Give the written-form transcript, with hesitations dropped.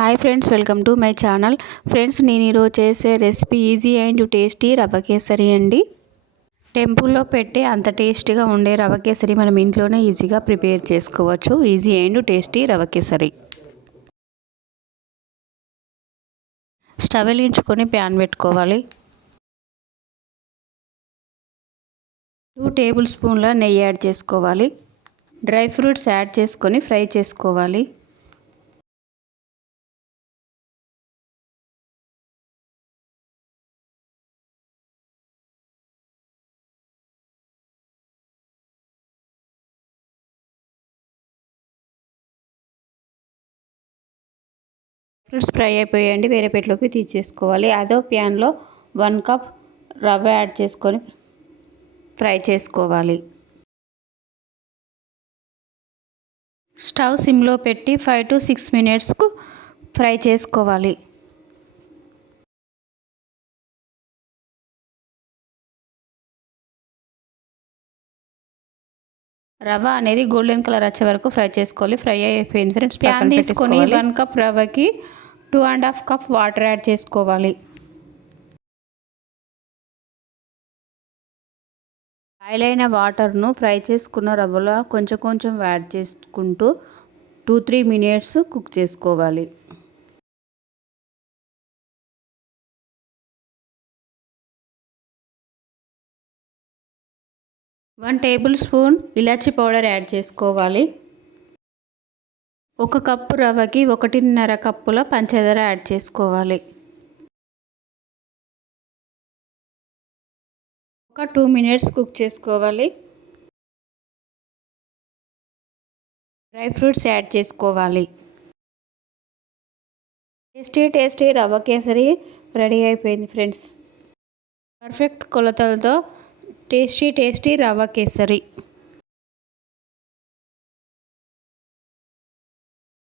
Hi friends, welcome to my channel. Friends, నేను ఈరోజు చేసే రెసిపీ ఈజీ అండ్ టేస్టీ రవ్వ కేసరి అండి. టెంపుల్లో పెట్టే అంత టేస్టీగా ఉండే రవ్వ కేసరి మనం ఇంట్లోనే ఈజీగా ప్రిపేర్ చేసుకోవచ్చు. ఈజీ అండ్ టేస్టీ రవ్వ కేసరి. స్టవ్ వెలిగించుకొని ప్యాన్ పెట్టుకోవాలి. 2 టేబుల్ స్పూన్ల నెయ్యి యాడ్ చేసుకోవాలి. డ్రై ఫ్రూట్స్ యాడ్ చేసుకొని ఫ్రై చేసుకోవాలి. ఫ్రూట్స్ ఫ్రై అయిపోయాయండి. వేరే ప్లేట్లోకి తీసేసుకోవాలి. అదో ప్యాన్లో 1 కప్ రవ్వ యాడ్ చేసుకొని ఫ్రై చేసుకోవాలి. స్టవ్ సిమ్లో పెట్టి 5 to 6 మినిట్స్కు ఫ్రై చేసుకోవాలి. రవ్వ అనేది గోల్డెన్ కలర్ వచ్చే వరకు ఫ్రై చేసుకోవాలి. ఫ్రై అయిపోయింది ఫ్రెండ్స్. ప్యాన్ తీసుకొని 1 కప్ రవ్వకి 2.5 కప్ వాటర్ యాడ్ చేసుకోవాలి. బాయిల్ అయిన వాటర్ను ఫ్రై చేసుకున్న రవ్వలో కొంచెం యాడ్ చేసుకుంటూ 2-3 మినిట్స్ కుక్ చేసుకోవాలి. 1 టేబుల్ స్పూన్ ఇలాచీ పౌడర్ యాడ్ చేసుకోవాలి. 1 కప్పు రవ్వకి 1.5 కప్పుల పంచదార యాడ్ చేసుకోవాలి. ఒక 2 మినిట్స్ కుక్ చేసుకోవాలి. డ్రై ఫ్రూట్స్ యాడ్ చేసుకోవాలి. టేస్టీ రవ్వ కేసరి రెడీ అయిపోయింది ఫ్రెండ్స్. పర్ఫెక్ట్ కొలతలతో టేస్టీ రవ్వ కేసరి.